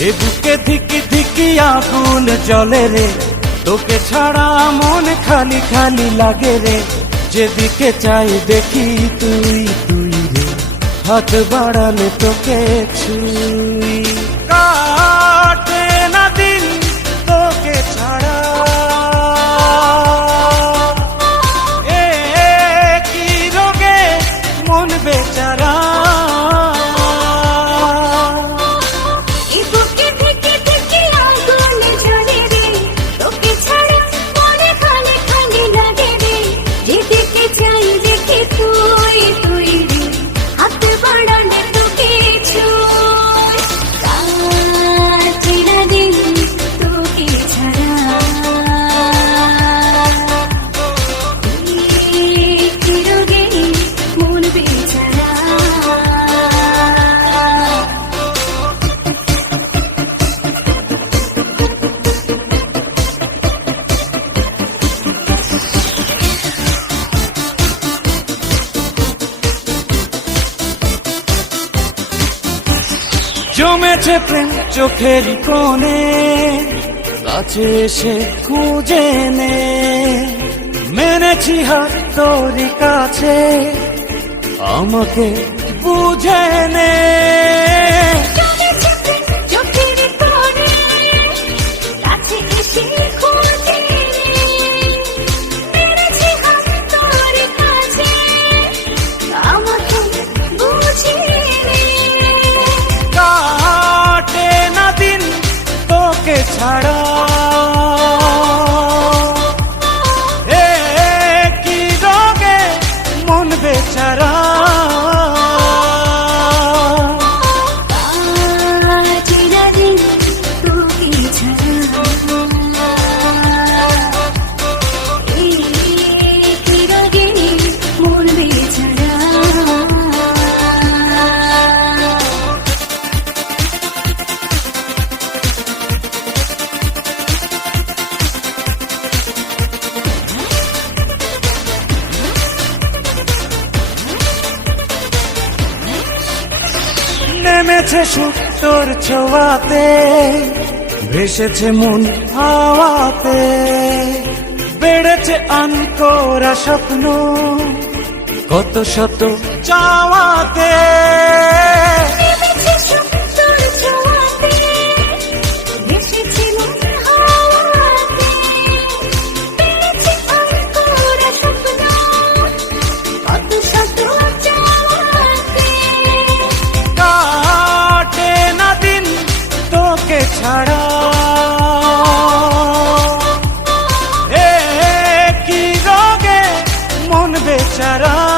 এ বুকে ধিকি ধিকি আগুন জলে রে। তোকে ছাড়া মন খালি খালি লাগে রে। যেদিকে চাই দেখি তুই তুই রে। হাত বাড়ালে তোকে ছুই জমেছে প্রেম চোখের কোণে, কাছে সে খুঁজে নে। মেনেছি হাত তোর কাছে, আমাকে বুঝে নে। ছাড়া নেমেছে সুতোর ছোঁয়াতে ভেসেছে মন হাওয়াতে। বেড়েছে আনকোরা স্বপ্ন কত শত চাওয়াতে। সারা